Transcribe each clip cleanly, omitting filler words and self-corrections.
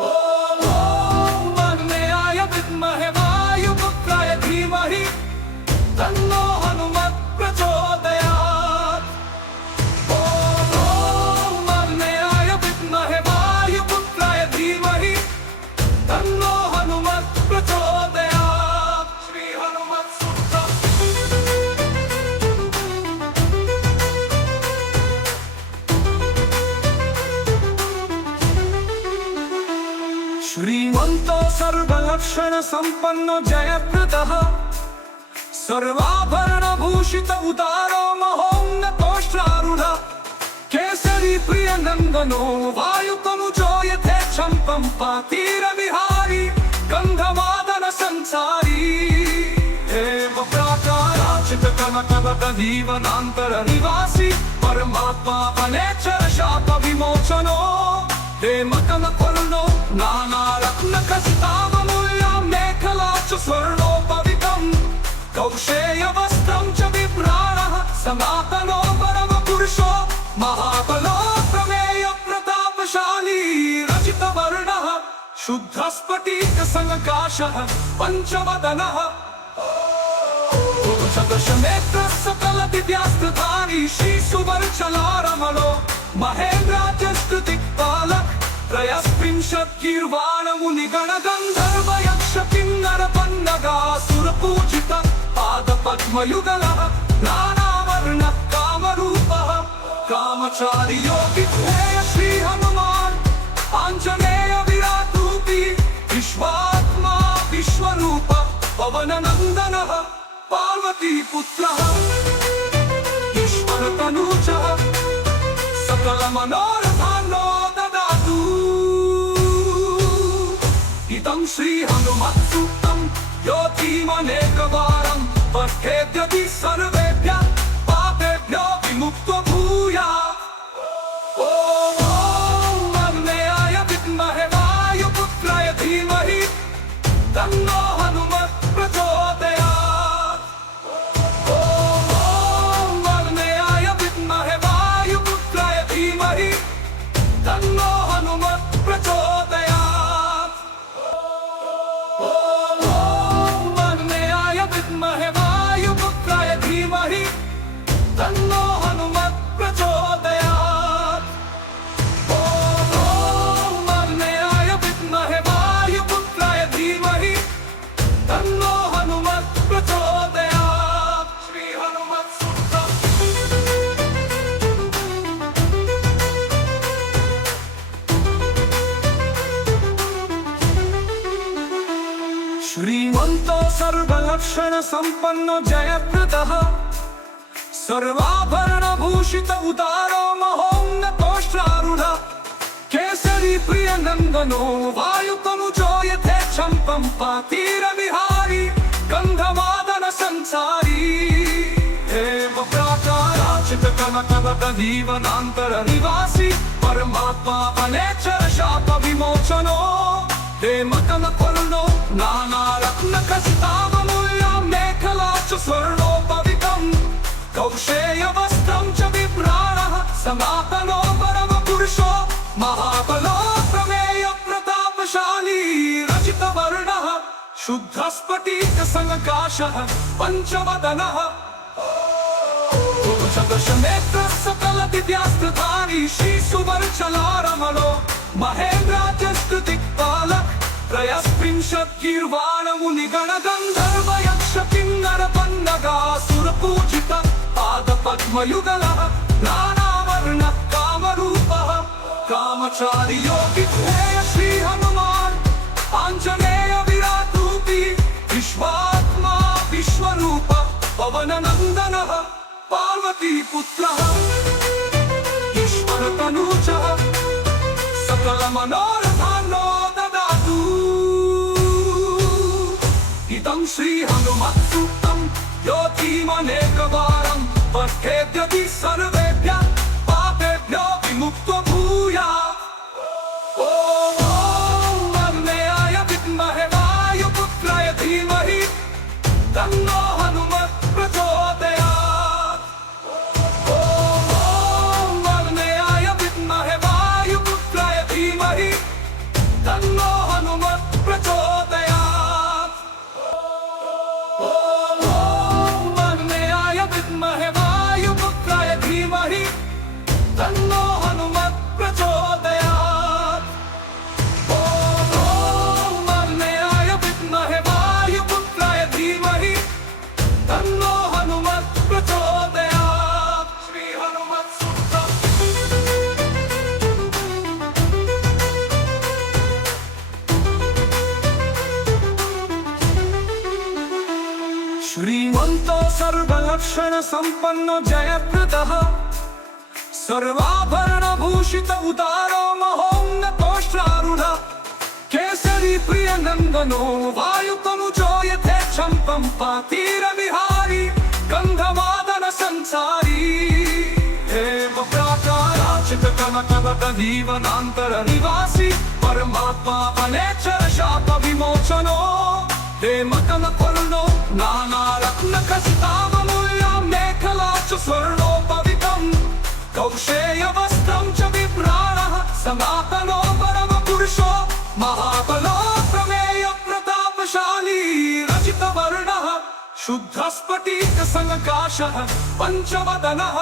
ॐ अग्नेयाय विद्महे वायुपुत्राय धीमहि तन्नो हनुमत् प्रचोदयात्। ॐ अग्नेयाय विद्महे वायुपुत्राय धीमहि तन्नो हनुमत् प्रचोदयात्। श्री हनुमत् सूत्रम्। श्रीमन्तो सर्वलक्षण संपन्नो जयप्रदः सर्वाभरणभूषित उदारो महोन्नतोष्ट्रारूढः केसरी प्रियनन्दनो वायुतनुजो यथेच्छं पम्पातीरविहारी गन्धमादन संसारी हेम प्राकाराचितकनकवदीवनान्तरनिवासी परमात्मा वनेचर शाप विमोचनो हेमकनकर्णो नानारत्नखचिताममूल्यं मेखला च स्वर्णोपवीतम् कौशेयवस्त्रं च बिभ्राणः सनातनो परमपुरुषो महाबलो प्रमेय प्रतापशाली रचितवर्णः शुद्धस्फटिकसङ्काशः पञ्चवदनः चतुर्दशनेत्रः सकलविद्यास्त्रधारी श्रीसुवर्चलारमणो महेन्द्राजस्तुतिक्पालक त्रयस्त्रिंशत्गीर्वाणमुनिगणगन्धर्वयक्षकिन्नरपन्नगासुरपूजित पादपद्मयुगलः नानावर्णः कामरूपः कामचारी योगिध्वेय श्रीहनुमान् आञ्जनेय विराट्रूपी विश्वात्मा विश्वरूप पवननन्दनः पार्वतीपुत्रः ईश्वरतनूजः सकलमनोरथान्नो ददातु। इदं श्रीहनुमत्सूक्तं यो धीमनेकवारं पठेद्यदि सर्वेभ्यः पापेभ्यो विमुक्तो भूयात्। ॐ अग्नेयाय विद्महे वायुपुत्राय धीमहि तन्नो हनुमत् प्रचोदयात्। ॐ अग्नेयाय विद्महे वायुपुत्राय धीमहि तन्नो हनुमत् प्रचोदयात्। ॐ अग्नेयाय विद्महे वायुपुत्राय धीमहि तन्नो हनुमत् प्रचोदयात्। ॐ अग्नेयाय विद्महे वायुपुत्राय धीमहि तन्नो हनुमत् प्रचोदयात्। श्री हनुमत् सूत्रम्। श्रीमन्तो सर्वलक्षण संपन्नो जयप्रदः सर्वाभरणभूषित उदारो महोन्नतोष्ट्रारूढः केसरी प्रियनन्दनो वायुतनुजो यथेच्छं पम्पातीरविहारी गन्धमादन संसारी हेम प्राकाराचितकनकवदीवनान्तरनिवासी परमात्मा वनेचर शाप विमोचनो हेमकनकर्णो नानारत्नखचिताममूल्यं मेखला च स्वर्णोपवीतम् कौशेयवस्त्रं च बिभ्राणः सनातनो परमपुरुषो महाबलो प्रमेय प्रतापशाली रचितवर्णः शुद्धस्फटिकसङ्काशः पञ्चवदनः चतुर्दशनेत्रः सकलविद्यास्त्रधारी श्रीसुवर्चलारमणो महेन्द्राजस्तुतिक्पालक त्रयस्त्रिंशत्गीर्वाणमुनिगणगन्धर्वयक्षकिन्नरपन्नगासुरपूजित पादपद्मयुगलः नानावर्णः कामरूपः कामचारी योगिध्वेय श्रीहनुमान् आञ्जनेय विराट्रूपी विश्वात्मा विश्वरूप पवननन्दनः पार्वतीपुत्रः ईश्वरतनूजः सकलमनोरथान्नो ददातु। इदं श्रीहनुमत्सूक्तं यो धीमनेकवारं पठेद्यदि सर्वेभ्यः पापेभ्यो विमुक्तो भूयात्। ॐ अग्नेयाय विद्महे वायुपुत्राय धीमहि तन्नो हनुमत् प्रचोदयात्। ॐ अग्नेयाय विद्महे वायुपुत्राय धीमहि तन्नो हनुमत् प्रचोदयात्। ॐ अग्नेयाय विद्महे वायुपुत्राय धीमहि तन्नो हनुमत् प्रचोदयात्। ॐ अग्नेयाय विद्महे वायुपुत्राय धीमहि तन्नो हनुमत् प्रचोदयात्। श्री हनुमत् सूक्तम्। श्रीमन्तो सर्वलक्षण संपन्नो जयप्रदः सर्वाभरणभूषित उदारो महोन्नतोष्ट्रारूढः केसरी प्रिय नन्दनो वायुतनुजो यथेच्छं पम्पातीरविहारी गन्धमादन संसारी हेम प्राकाराचित कनकवदनीवनान्तर निवासी परमात्मा अनेचर शाप विमोचनो हेमकन करुणो नानारत्न खचितामूल्या मेखला च स्वर्णोपवितम् कौशेयवस्त्रं च विप्राणः सनातनो परमपुरुषो महाबलो प्रमेय प्रतापशाली रचितवर्णः शुद्धस्फटिकसङ्काशः पञ्चवदनः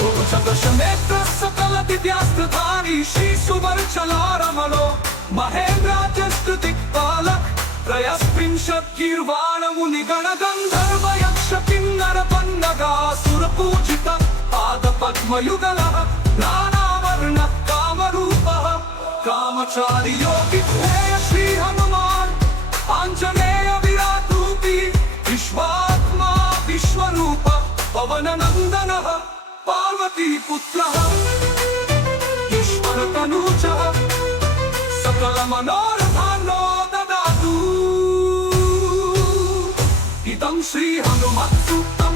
चतुर्दशनेत्रः सकलदिव्यास्त्रधारी श्रीसुवर्चलारमणो महेन्द्राजस्तुतिक्पालक त्रयस्त्रिंशद्गीर्वाणमुनिगणगन्धर्वयक्षकिन्नरपन्नगासुरपूजित पादपद्मयुगलः नानावर्णः कामरूपः कामचारी योगिध्वेय श्रीहनुमान् आञ्जनेय विराट्रूपी विश्वात्मा विश्वरूप पवननन्दनः पार्वतीपुत्रः ईश्वरतनूजः सकलमनोरथान्नो ददातु। इदं श्रीहनुमत्सूक्तं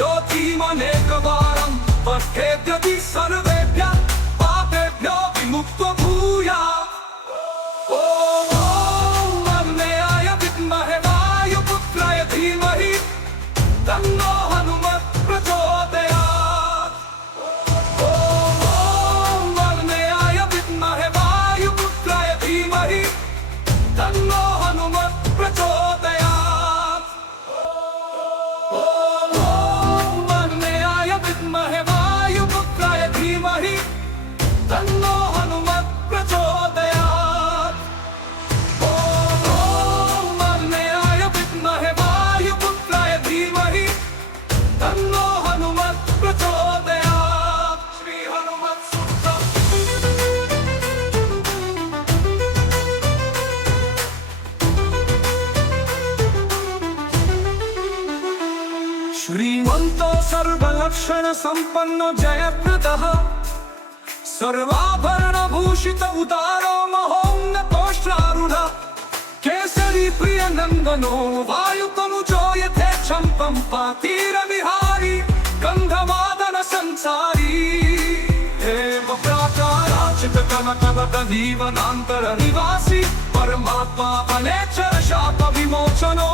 यो धीमनेकवारं पठेद्यति सर्वेभ्यः पापेभ्यो विमुक्तो भूयात्। ॐ अग्नेयाय विद्महे वायुपुत्राय धीमहि तन्नो हनुमत् प्रचोदयात्। ॐ अग्नेयाय विद्महे वायुपुत्राय धीमहि तन्नो हनुमत् प्रचोदयात्। ॐ अग्नेयाय विद्महे वायुपुत्राय धीमहि तन्नो हनुमत् प्रचोदयात्। ॐ अग्नेयाय विद्महे वायुपुत्राय धीमहि तन्नो हनुमत् प्रचोदयात्। श्री हनुमत् सूक्तम्। श्रीमन्तो सर्वलक्षण संपन्नो जयप्रदः सर्वाभरणभूषित उदारो महोन्नतोष्ट्रारूढः केसरी प्रिय नन्दनो वायुतनुजो यथेच्छं पम्पातीरविहारी गन्धमादन संसारी हेम प्राकाराचित कनकवदनीवनान्तर निवासी परमात्मा अनेचर शाप विमोचनो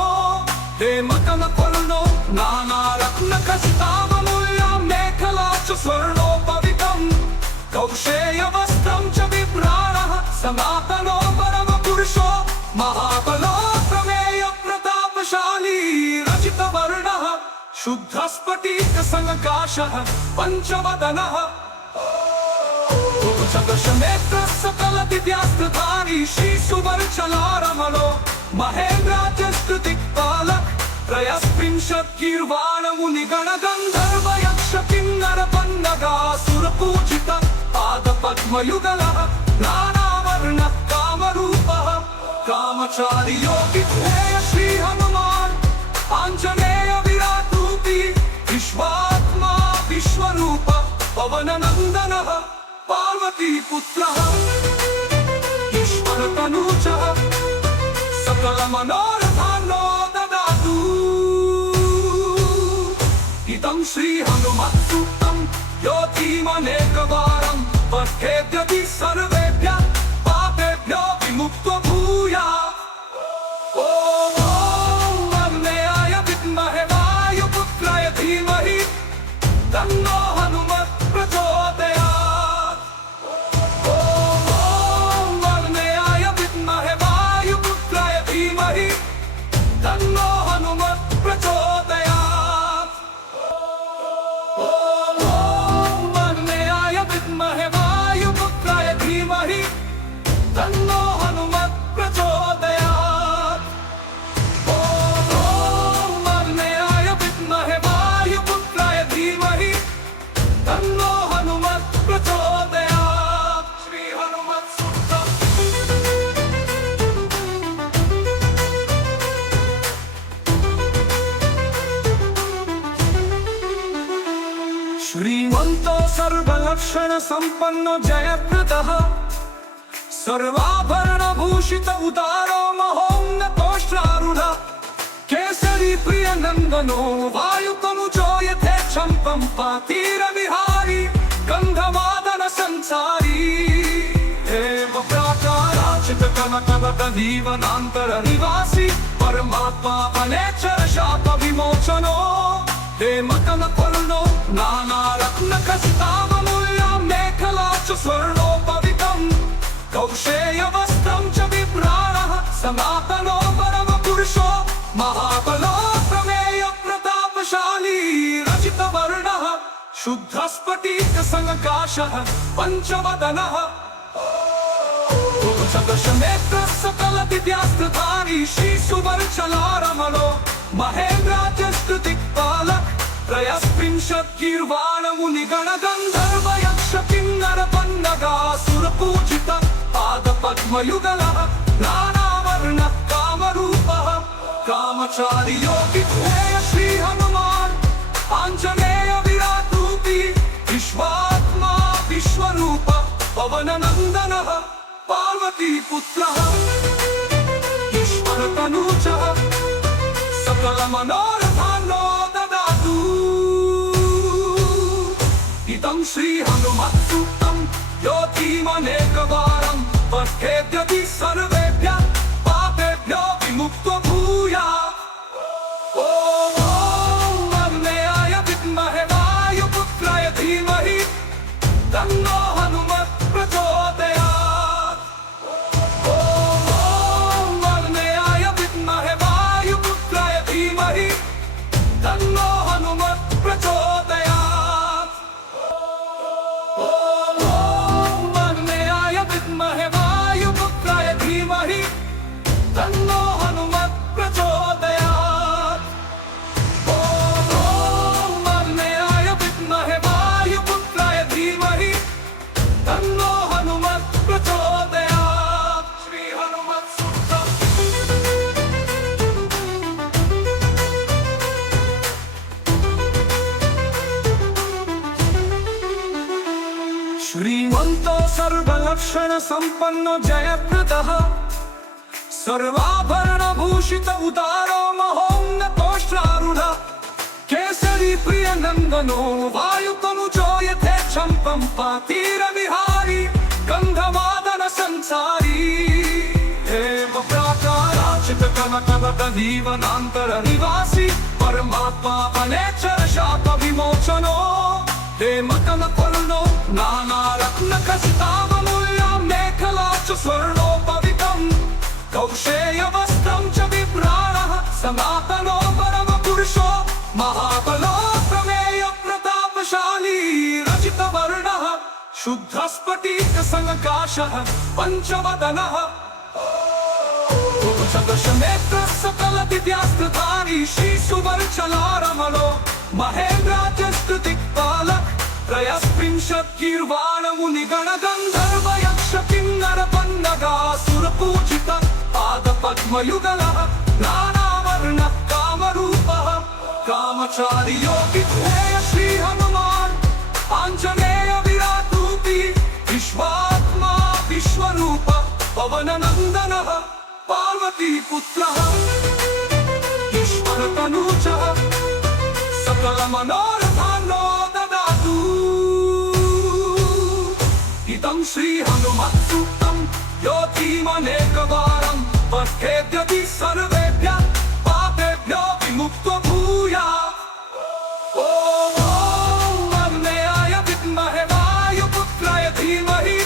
हेमकन करुणो नानारत्न खचितामूल्या मेखला च स्वर्णोपवितम् कौशेयवस्त्रं च विप्राणः सनातनो परमपुरुषो महाबलो प्रमेय प्रतापशाली रचितवर्णः शुद्धस्फटिकसङ्काशः पञ्चवदनः चतुर्दशनेत्रः सकलदिव्यास्त्रधारी श्रीसुवर्चलारमणो महेन्द्राजस्तुतिक्पालक त्रयस्त्रिंशद्गीर्वाणमुनिगणगन्धर्वयक्षकिन्नरपन्नगासुरपूजित पादपद्मयुगलः नानावर्णः कामरूपः कामचारी योगिध्वेय श्रीहनुमान् आञ्जनेय विराट्रूपी विश्वात्मा विश्वरूप पवननन्दनः पार्वतीपुत्रः ईश्वरतनूजः सकलमनोरथान्नो ददातु। इदं श्रीहनुमत्सूक्तं यो धीमनेकवारं पठेद्यति सर्वेभ्यः पापेभ्यो विमुक्तो भूयात्। ॐ अग्नेयाय विद्महे वायुपुत्राय धीमहि तन्नो हनुमत् प्रचोदयात्। ॐ सर्वलक्षण संपन्नो जयप्रदः सर्वाभरण भूषित उदारो महोन्नतोष्ट्रारूढः केसरी प्रिय नंदनो वायुतनुजो यथेच्छं पंपातीरविहारी गंधवादन संसारी हेम प्राकाराचित कनकवदनीवनांतर निवासी परमात्मा अनेचर शाप विमोचनो हेमकन करुणो नाना रत्न खचितामूल्य मेखला च स्वर्णोपवितं कौशेय वस्त्रं च विप्राणः सनातनो परम पुरुषो महाबलो प्रमेय प्रतापशाली रचित वर्णः शुद्ध स्फटिक संकाशः पंचवदनः चतुर्दशनेत्र सकल दिव्यास्त्रधारी श्री सुवर्चलारमणो महेन्द्राजस्तुतिक्पालक त्रयस्त्रिंशत्कीर्वाण मुनिगण गंधर्व यक्ष किन्नर पन्नगासुर पूजित पाद पद्मयुगलः नानावर्ण कामरूपः कामचारी योगी श्री हनुमान आंजनेय विराट रूपी विश्वात्मा विश्वरूप पवन नंदनः पार्वती पुत्रः ईश्वर तनूजः सकल मनोरथानो ददातु इदं श्री हनुमत् सूक्तं योऽतीमनेकवारं पठेद्यदि सर्वेभ्यः पापेभ्यो विमुक्तो भूयात् ॐ अग्नेयाय विद्महे वायुपुत्राय धीमहि तन्नो हनुमत् प्रचोदयात् ॐ अग्नेयाय विद्महे वायुपुत्राय धीमहि तन्नो हनुमत् प्रचोदयात् ॐ अग्नेयाय विद्महे वायुपुत्राय धीमहि तन्नो हनुमत् प्रचोदयात् ॐ अग्नेयाय विद्महे वायुपुत्राय धीमहि तन्नो हनुमत् प्रचोदयात् श्री हनुमत् सूक्तम् श्रीमन्तो सर्वलक्षण संपन्नो जयप्रदः सर्वाभरण भूषित उदारो महोन्नतोष्ट्रारूढः केसरी प्रिय नंदनो वायुतनुजो यथेच्छं पंपातीरविहारी गंधवादन संसारी हेम प्राकाराचित कनकवदनीवनांतर निवासी परमात्मा अनेचर शाप विमोचनो हेमकन करुणो नाना रत्न खचितामूल्य मेखला च स्वर्णोपवितं कौशेय वस्त्रं च विप्राणः सनातनो परम पुरुषो महाबलो प्रमेय प्रतापशाली रचित वर्णः शुद्ध स्फटिक संकाशः पंचवदनः चतुर्दशनेत्र सकल दिव्यास्त्रधारी श्री सुवर्चलारमणो महेन्द्राजस्तुतिक्पालक त्रयस्त्रिंशत्कीर्वाण मुनिगण गंधर्व यक्ष किन्नर पन्नगासुर पूजित पाद पद्मयुगलः नानावर्ण कामरूपः कामचारी योगी श्री हनुमान आंजनेय विराट रूपी विश्वात्मा विश्वरूप पवन नंदनः पार्वती पुत्रः ईश्वर तनूजः सकल मनोरथानो ददातु इदं श्री हनुमत् सूक्तं योऽतीमनेकवारं पठेद्यदि सर्वेभ्यः पापेभ्यो विमुक्तो भूयात् ॐ अग्नेयाय विद्महे वायुपुत्राय धीमहि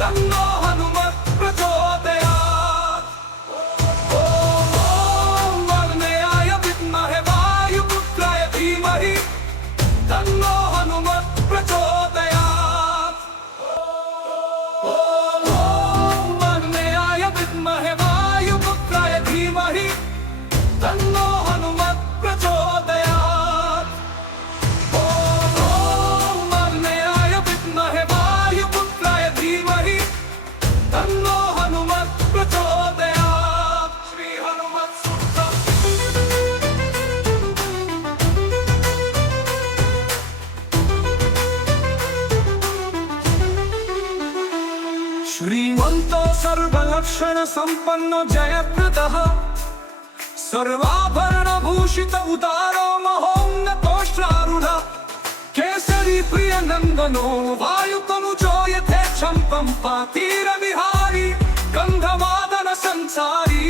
तन्नो हनुमत् प्रचोदयात् ॐ अग्नेयाय विद्महे वायुपुत्राय धीमहि तन्नो हनुमत् प्रचोदयात् ॐ अग्नेयाय विद्महे वायुपुत्राय धीमहि तन्नो हनुमत् प्रचोदयात् ॐ अग्नेयाय विद्महे वायुपुत्राय धीमहि तन्नो हनुमत् प्रचोदयात् श्री हनुमत् सूक्तम् श्रीमन्तो सर्वलक्षण सम्पन्नो जयप्रदः सर्वाभरणभूषित उदारो महोन्नतोष्ट्रारूढः केसरी प्रियनन्दनो वायुतनुजो यथेच्छं पम्पातीरविहारी गन्धमादन संसारी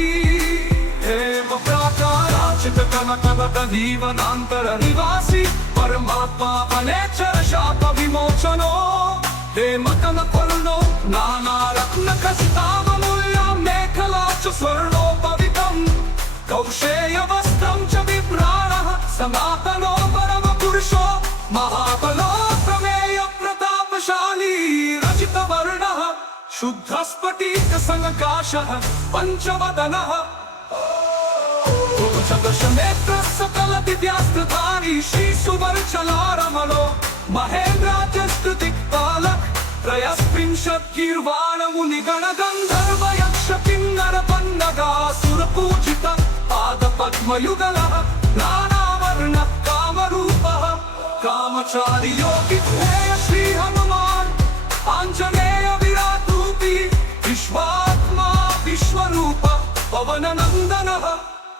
हेम प्राकाराचितकनकनकजीवनान्तरनिवासी परमात्मा वनेचर शाप विमोचनो हेमकनकर्णो नानारत्नखचिताममूल्यं मेखला च स्वर्णोपवितम् कौशेयवस्त्रं च बिभ्राणः सनातनो परमपुरुषो महाबलो प्रमेय प्रतापशाली रचितवर्णः शुद्धस्फटिकसङ्काशः पञ्चवदनः चतुर्दशनेत्रः सकलविद्यास्त्रधारी श्रीसुवर्चलारमणो महेन्द्राजस्तुतिक्पालक त्रयस्त्रिंशद्गीर्वाणमुनिगणगन्धर्वयक्षकिन्नरपन्नगासुरपूजित पादपद्मयुगलः नानावर्णः कामरूपः कामचारी योगिध्वेय श्रीहनुमान् आञ्जनेय विराट्रूपी विश्वात्मा विश्वरूप पवननन्दनः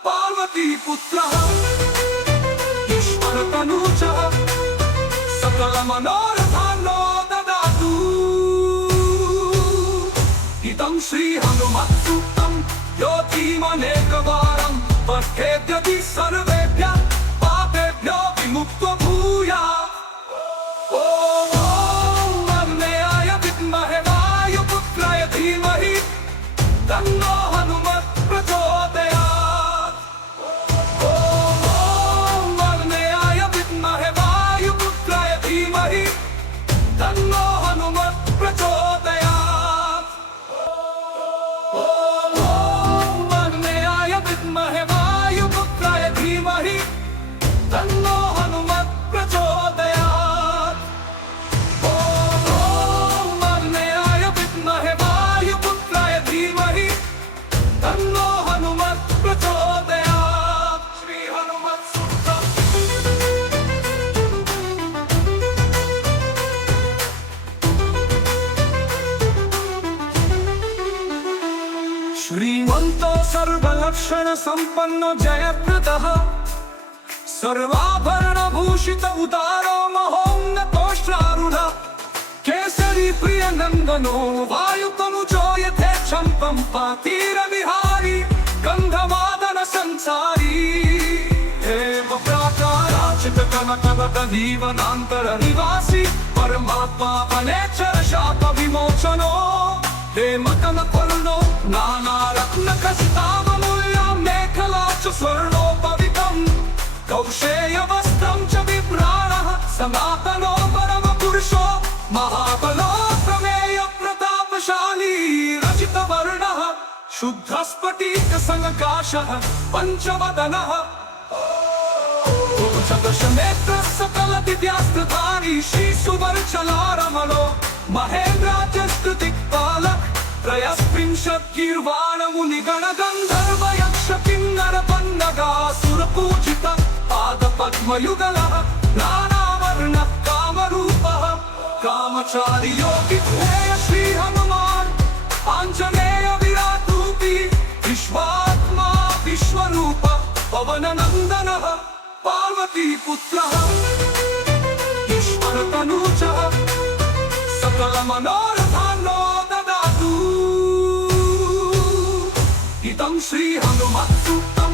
पार्वतीपुत्रः ईश्वरतनूजः सकलमनोरथान्नो ददातु इदं श्रीहनुमत्सूक्तं योऽतीमनेकवारं पठेद्यदि सर्वेभ्यः पापेभ्यो विमुक्तो भूयात् ॐ अग्नेयाय विद्महे वायुपुत्राय धीमहि तन्नो हनुमत् प्रचोदयात् ॐ अग्नेयाय विद्महे वायुपुत्राय धीमहि तन्नो हनुमत् प्रचोदयात् ॐ अग्नेयाय विद्महे वायुपुत्राय धीमहि तन्नो हनुमत् प्रचोदयात् ॐ अग्नेयाय विद्महे वायुपुत्राय धीमहि तन्नो हनुमत् प्रचोदयात् श्री हनुमत्सूक्तम् श्रीमन्तो सर्वलक्षण सम्पन्नो जयप्रदः सर्वाभरणभूषित उदारो महोन्नतोष्ट्रारूढः केसरी प्रियनन्दनो वायुतनुजो यथेच्छं पम्पातीरविहारी गन्धमादन संसारी हेम प्राकाराचितकनकनकजीवनान्तरनिवासी परमात्मा वनेचर शाप विमोचनो हेमकनकर्णो नानारत्नखचिताममूल्यं मेखला च स्वर्णोपवितम् कौशेयवस्त्रं च बिभ्राणः सनातनो परमपुरुषो महाबलो प्रमेय प्रतापशाली रचितवर्णः शुद्धस्फटिकसङ्काशः पञ्चवदनः चतुर्दशनेत्रः सकलविद्यास्त्रधारी श्रीसुवर्चलारमणो महेन्द्राजस्तुतिक्पालक त्रयस्त्रिंशद्गीर्वाणमुनिगणगन्धर्वयक्षकिन्नरपन्नगासुरपूजित पादपद्मयुगलः नानावर्णः कामरूपः कामचारी योगिध्वेय श्रीहनुमान् आञ्जनेय विराट्रूपी विश्वात्मा विश्वरूप पवननन्दनः पार्वतीपुत्रः ईश्वरतनूजः सकलमनोरथान्नो ददातु इदं श्रीहनुमत्सूक्तं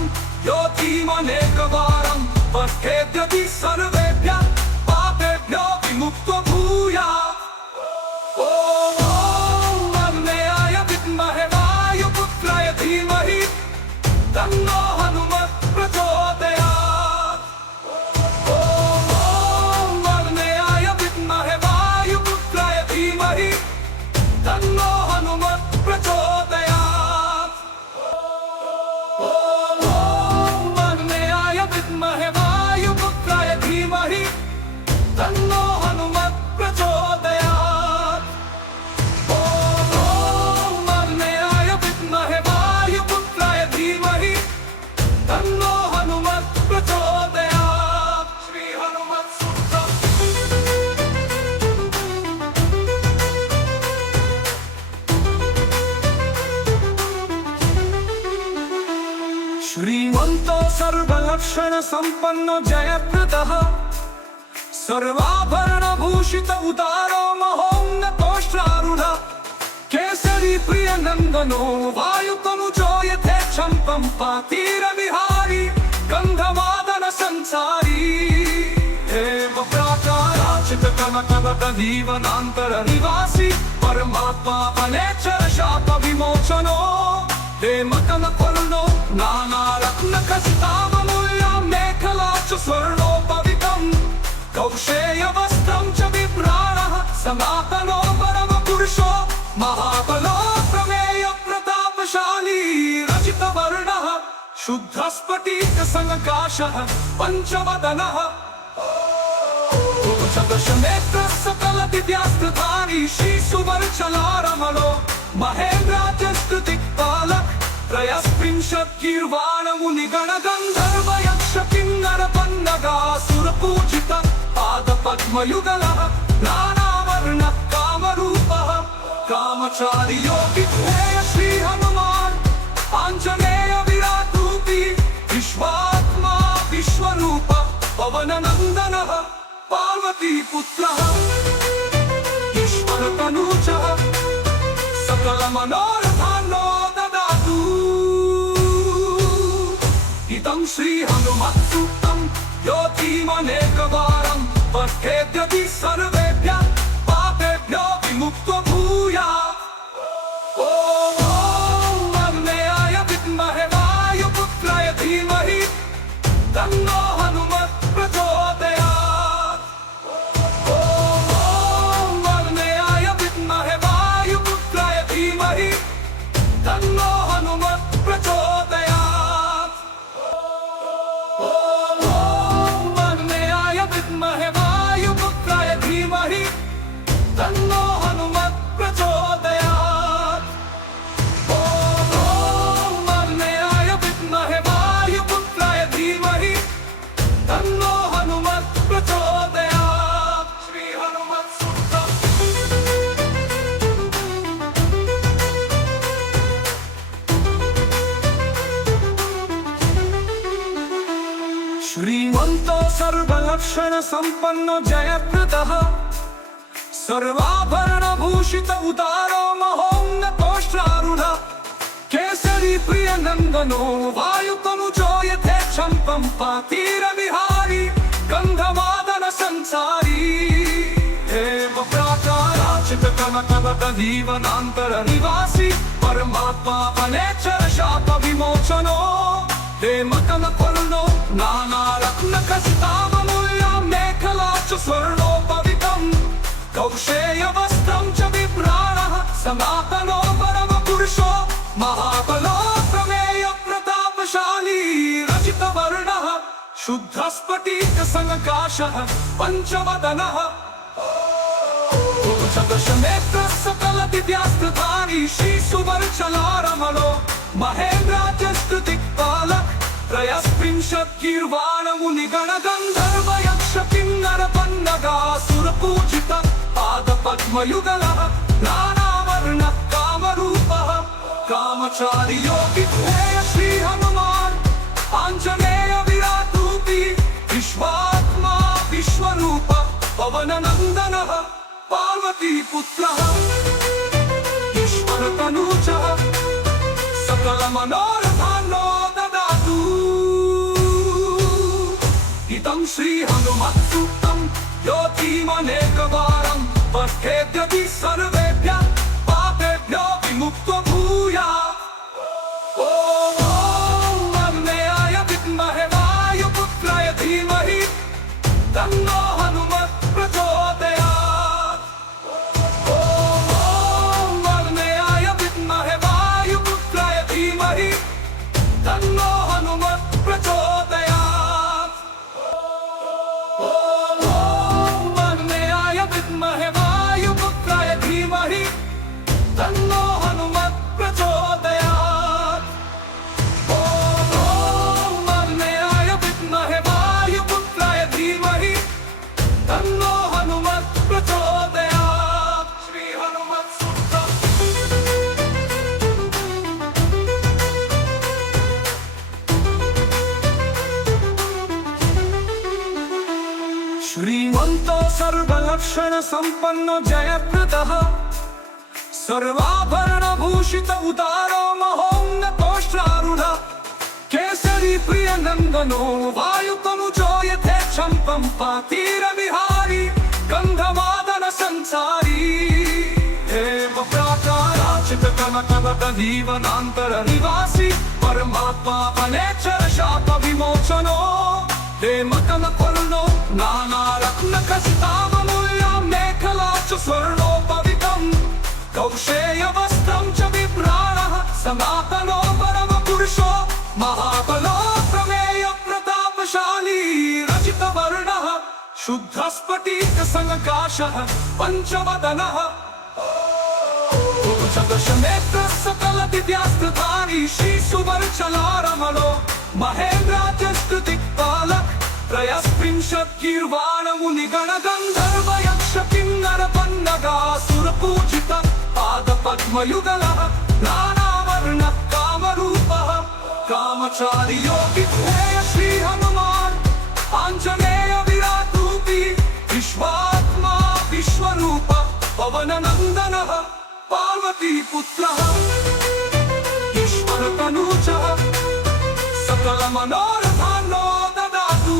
योऽतीमनेकवारं पठेद्यदि सर्वेभ्यः पापेभ्यो विमुक्तो भूयात् ॐ अग्नेयाय विद्महे वायुपुत्राय धीमहि तन्नो हनुमत् प्रचोदयात् ॐ अग्नेयाय विद्महे वायुपुत्राय धीमहि तन्नो हनुमत् प्रचोदयात् ॐ अग्नेयाय विद्महे वायुपुत्राय धीमहि श्रीमन्तो सर्वलक्षण सम्पन्नो जयप्रदः सर्वाभरणभूषित उदारो महोन्नतोष्ट्रारूढः केसरी प्रियनन्दनो वायुतनुजो यथेच्छं पम्पातीरविहारी गन्धवादन संसारी हेम प्राकाराचितकनकनकदीवनान्तरनिवासी परमात्मा अनेचर शाप विमोचनो हेमकनकर्णो नानारत्नखचिताममूल्या मेखला च स्वर्णोपवितम् कौशेयवस्त्रं च बिभ्राणः सनातनो परमपुरुषो महाबलो प्रमेय प्रतापशाली रचितवर्णः शुद्धस्फटिकसङ्काशः पञ्चवदनः चतुर्दशनेत्रः सकलदिव्यास्त्रधारी श्रीसुवर्चलारमणो महेन्द्राजस्तुतिक्पालक त्रयस्त्रिंशद्गीर्वाणमुनिगणगन्धर्वयक्षकिन्नरपन्नगासुरपूजित पादपद्मयुगलः नानावर्णः कामरूपः कामचारी योगी श्री हनुमान् आञ्जनेय विराटरूपी विश्वात्मा विश्वरूप पवननन्दनः पार्वतीपुत्रः ईश्वरतनूजः सकलमनोरथान्नो ददातु इदं श्रीहनुमत्सूक्तं योऽतीमनेकवारं पठेद्यदि सर्वेभ्यः पापेभ्यो विमुक्तो भूयात् ॐ अग्नेयाय विद्महे वायुपुत्राय धीमहि तन्नो हनुमत् प्रचोदयात् ॐ अग्नेयाय विद्महे वायुपुत्राय धीमहि तन्नो हनुमत् प्रचोदयात् ॐ अग्नेयाय विद्महे वायुपुत्राय धीमहि तन्नो हनुमत् प्रचोदयात् ॐ अग्नेयाय विद्महे वायुपुत्राय धीमहि तन्नो हनुमत् प्रचोदयात् श्री हनुमत्सूक्तम् श्रीमन्तो सर्वलक्षण सम्पन्नो जयप्रदः सर्वाभरणभूषित उदारो महोन्नतोष्ट्रारूढः केसरी प्रियनन्दनो वायुतनुजो यथेच्छं पम्पातीरविहारी गन्धवादन संसारी हेम प्राकाराचितकनकनकदीवनान्तरनिवासी परमात्मा अनेचर शाप विमोचनो हेमकनकर्णो नानारत्नखचिताममूल्या मेखला च स्वर्णोपवितम् कौशेयवस्त्रं च बिभ्राणः सनातनो परमपुरुषो महाबलो प्रमेय प्रतापशाली रचितवर्णः शुद्धस्फटिकसङ्काशः पञ्चवदनः चतुर्दशनेत्रः सकलदिव्यास्त्रधारी श्रीसुवर्चलारमणो महेन्द्राजस्तुतिक्पालक त्रयस्त्रिंशद्गीर्वाणमुनिगणगन्धर्वयक्षकिन्नरपन्नगासुरपूजित पादपद्मयुगलः नानावर्णः कामरूपः कामचारी योगी श्री हनुमान् आञ्जनेय विराटरूपी विश्वात्मा विश्वरूप पवननन्दनः पार्वतीपुत्रः ईश्वरतनूजः सकलमनोरथान्नो ददातु इदं श्रीहनुमत्सूक्तं योऽतीमनेकवारं पठेद्यदि सर्वेभ्यः पापेभ्यो विमुक्तो भूयात् ॐ अग्नेयाय विद्महे वायुपुत्राय धीमहि तन्नो हनुमत् प्रचोदयात् ॐ अग्नेयाय विद्महे वायुपुत्राय धीमहि तन्नो हनुमत् प्रचोदयात् ॐ अग्नेयाय विद्महे वायुपुत्राय धीमहि तन्नो हनुमत् हनुमन्तो सर्वलक्षणसम्पन्नो जयप्रदः सर्वाभरणभूषित उदारो महोन्नतोष्ट्रारूढः केसरी प्रियनन्दनो वायुतनुजो यथेच्छं पम्पातीरविहारी गन्धमादन संसारी देव प्राकाराचितकनकनकजीवनान्तरनिवासी परमात्मा वनेचर शाप विमोचनो हेमकनपर्णो नानारत्नखचिताममूल्यं मेखला च स्वर्णोपवितम् कौशेयवस्त्रं च बिभ्राणः सनातनो परमपुरुषो महाबलो प्रमेय प्रतापशाली रचितवर्णः शुद्धस्फटिकसङ्काशः पञ्चवदनः चतुर्दशनेत्रः सकलदिव्यास्त्रधारी श्रीसुवर्चलारमणो महेन्द्राजस्तुतिक्पालक त्रयस्त्रिंशद्गीर्वाणमुनिगणगन्धर्वयक्षकिन्नरपन्नगासुरपूजित पादपद्मयुगलः नानावर्णः कामरूपः कामचारी योगिध्वेय श्रीहनुमान् आञ्जनेय विराट्रूपी विश्वात्मा विश्वरूप पवननन्दनः पार्वतीपुत्रः ईश्वरतनूजः सकलमनोरथान्नो ददातु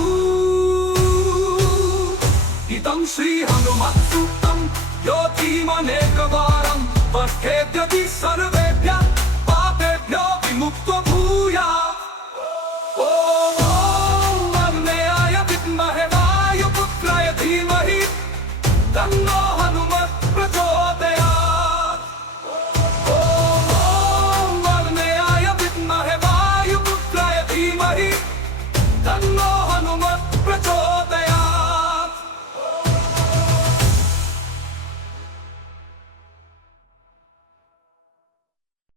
इदं श्रीहनुमत्सूक्तं योऽतीमनेकवारं पठेद्यति सर्वे